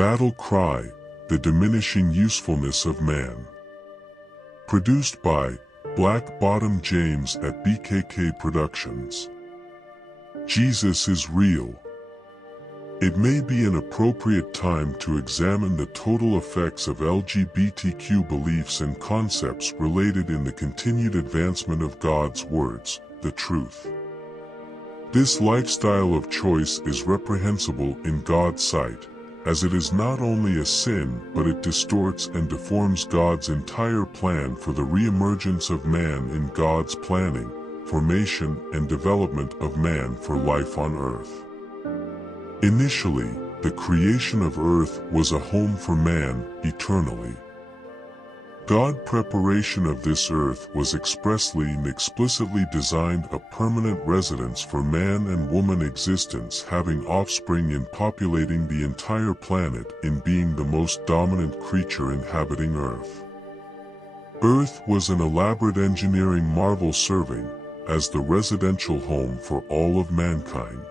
Battle Cry: The Diminishing Usefulness of Man. Produced by Black Bottom James at BKK Productions. Jesus is real. It may be an appropriate time to examine the total effects of LGBTQ beliefs and concepts related in the continued advancement of God's words, the truth. This lifestyle of choice is reprehensible in God's sight, as it is not only a sin but it distorts and deforms God's entire plan for the re-emergence of man in God's planning, formation and development of man for life on earth. Initially, the creation of earth was a home for man eternally. God's preparation of this earth was expressly and explicitly designed a permanent residence for man and woman existence, having offspring in populating the entire planet, in being the most dominant creature inhabiting earth. Earth was an elaborate engineering marvel serving as the residential home for all of mankind.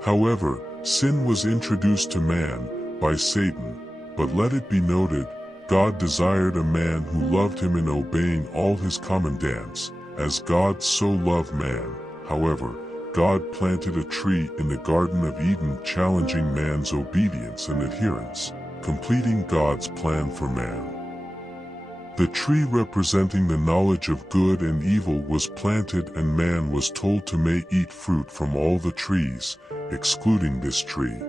However, sin was introduced to man by Satan, but let it be noted, God desired a man who loved him in obeying all his commandments, as God so loved man. However, God planted a tree in the Garden of Eden challenging man's obedience and adherence, completing God's plan for man. The tree representing the knowledge of good and evil was planted, and man was told to may eat fruit from all the trees, excluding this tree.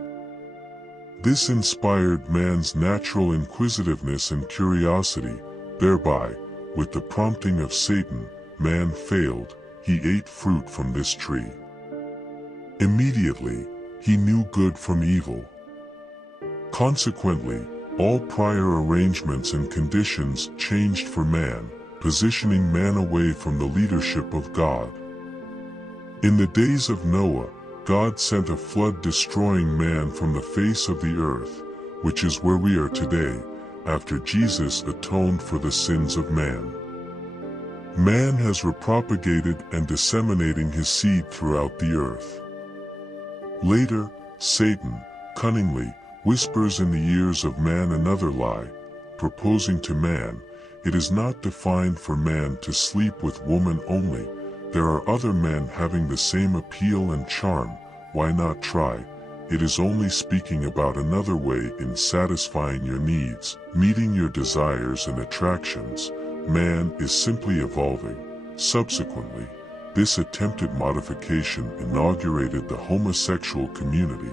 This inspired man's natural inquisitiveness and curiosity, thereby, with the prompting of Satan, man failed, he ate fruit from this tree. Immediately, he knew good from evil. Consequently, all prior arrangements and conditions changed for man, positioning man away from the leadership of God. In the days of Noah, God sent a flood destroying man from the face of the earth, which is where we are today, after Jesus atoned for the sins of man. Man has repropagated and disseminating his seed throughout the earth. Later, Satan, cunningly, whispers in the ears of man another lie, proposing to man, it is not defined for man to sleep with woman only. There are other men having the same appeal and charm, why not try? It is only speaking about another way in satisfying your needs, meeting your desires and attractions. Man is simply evolving. Subsequently, this attempted modification inaugurated the homosexual community,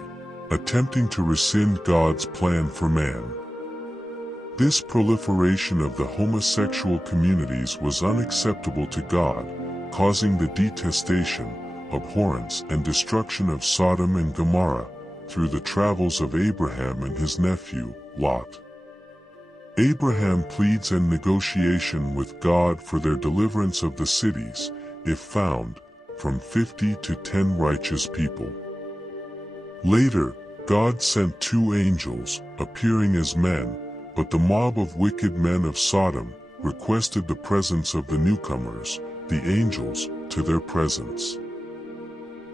attempting to rescind God's plan for man. This proliferation of the homosexual communities was unacceptable to God, causing the detestation, abhorrence and destruction of Sodom and Gomorrah, through the travels of Abraham and his nephew, Lot. Abraham pleads in negotiation with God for their deliverance of the cities, if found, from 50 to 10 righteous people. Later, God sent 2 angels, appearing as men, but the mob of wicked men of Sodom requested the presence of the newcomers, the angels, to their presence.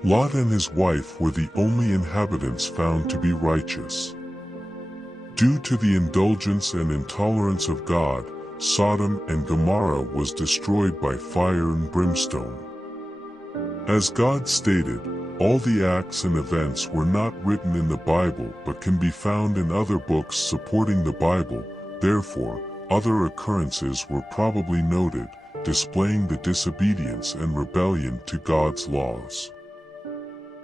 Lot and his wife were the only inhabitants found to be righteous. Due to the indulgence and intolerance of God, Sodom and Gomorrah was destroyed by fire and brimstone. As God stated, all the acts and events were not written in the Bible but can be found in other books supporting the Bible, therefore, other occurrences were probably noted, displaying the disobedience and rebellion to God's laws.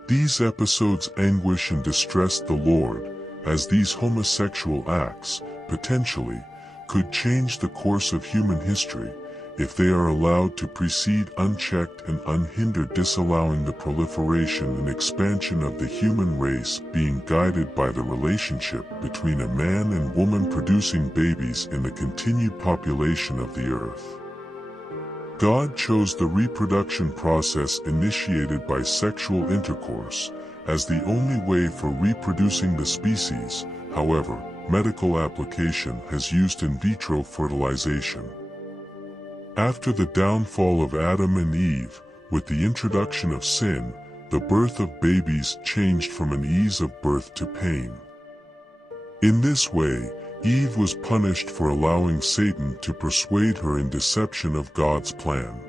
These episodes anguish and distress the Lord, as these homosexual acts, potentially, could change the course of human history, if they are allowed to proceed unchecked and unhindered, disallowing the proliferation and expansion of the human race, being guided by the relationship between a man and woman producing babies in the continued population of the earth. God chose the reproduction process initiated by sexual intercourse as the only way for reproducing the species. However, medical application has used in vitro fertilization. After the downfall of Adam and Eve, with the introduction of sin, the birth of babies changed from an ease of birth to pain. In this way, Eve was punished for allowing Satan to persuade her in deception of God's plan.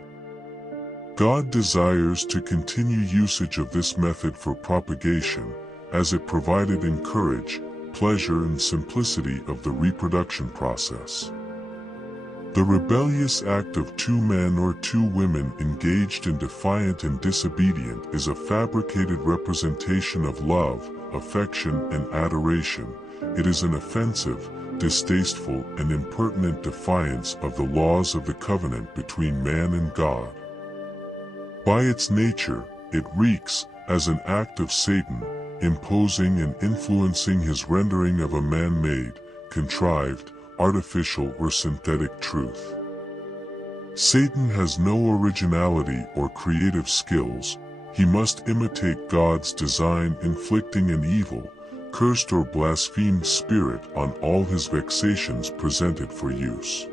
God desires to continue usage of this method for propagation, as it provided in courage, pleasure and simplicity of the reproduction process. The rebellious act of two men or two women engaged in defiant and disobedient is a fabricated representation of love, affection and adoration. It is an offensive, distasteful and impertinent defiance of the laws of the covenant between man and God. By its nature, it reeks as an act of Satan, imposing and influencing his rendering of a man-made, contrived, artificial or synthetic truth. Satan has no originality or creative skills. He must imitate God's design, inflicting an evil, cursed or blasphemed spirit on all his vexations presented for use.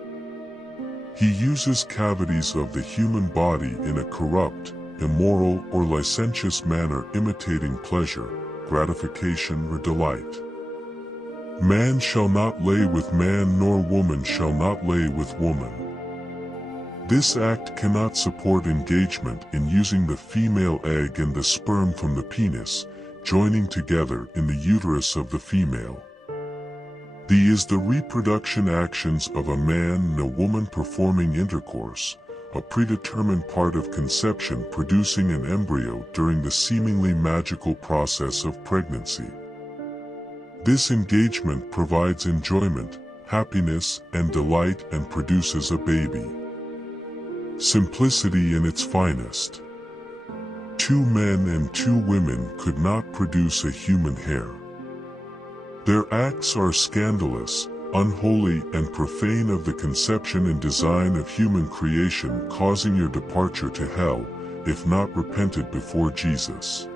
He uses cavities of the human body in a corrupt, immoral or licentious manner, imitating pleasure, gratification or delight. Man shall not lay with man, nor woman shall not lay with woman. This act cannot support engagement in using the female egg and the sperm from the penis, joining together in the uterus of the female. These the reproduction actions of a man and a woman performing intercourse, a predetermined part of conception, producing an embryo during the seemingly magical process of pregnancy. This engagement provides enjoyment, happiness, and delight and produces a baby. Simplicity in its finest. Two men and two women could not produce a human hair. Their acts are scandalous, unholy, and profane of the conception and design of human creation, causing your departure to hell, if not repented before Jesus.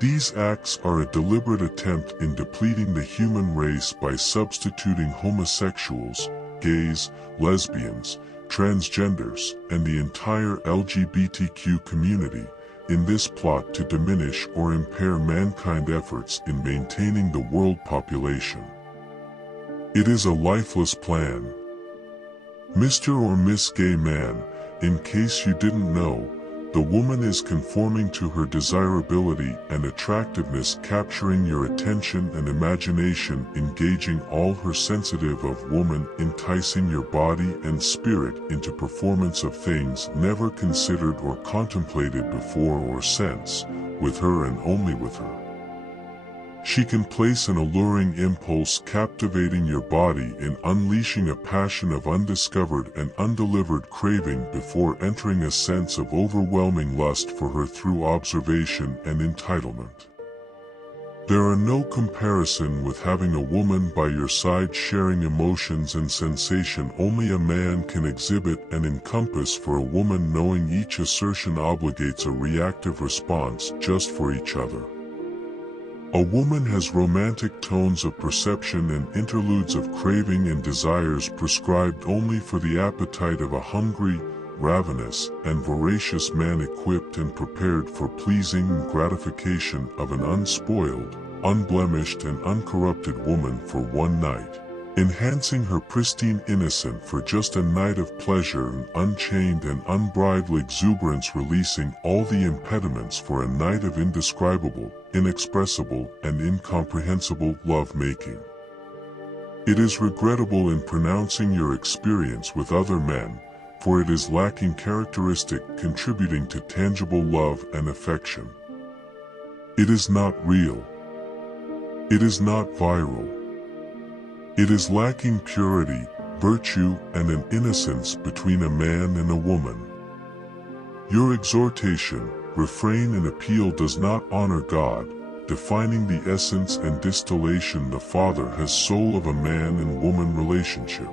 These acts are a deliberate attempt in depleting the human race by substituting homosexuals, gays, lesbians, transgenders, and the entire LGBTQ community in this plot to diminish or impair mankind's efforts in maintaining the world population. It is a lifeless plan. Mr. or Miss Gay Man, in case you didn't know, the woman is conforming to her desirability and attractiveness, capturing your attention and imagination, engaging all her sensitive of woman, enticing your body and spirit into performance of things never considered or contemplated before or since, with her and only with her. She can place an alluring impulse, captivating your body and unleashing a passion of undiscovered and undelivered craving before entering a sense of overwhelming lust for her through observation and entitlement. There are no comparison with having a woman by your side sharing emotions and sensation only a man can exhibit and encompass for a woman, knowing each assertion obligates a reactive response just for each other. A woman has romantic tones of perception and interludes of craving and desires prescribed only for the appetite of a hungry, ravenous, and voracious man, equipped and prepared for pleasing and gratification of an unspoiled, unblemished and uncorrupted woman for one night, enhancing her pristine innocence for just a night of pleasure and unchained and unbridled exuberance, releasing all the impediments for a night of indescribable, inexpressible, and incomprehensible love-making. It is regrettable in pronouncing your experience with other men, for it is lacking characteristic contributing to tangible love and affection. It is not real. It is not viral. It is lacking purity, virtue, and an innocence between a man and a woman. Your exhortation, refrain and appeal does not honor God, defining the essence and distillation the Father has soul of a man and woman relationship.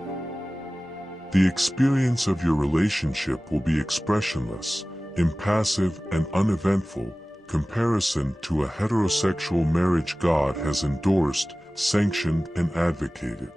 The experience of your relationship will be expressionless, impassive, and uneventful, comparison to a heterosexual marriage God has endorsed, sanctioned, and advocated.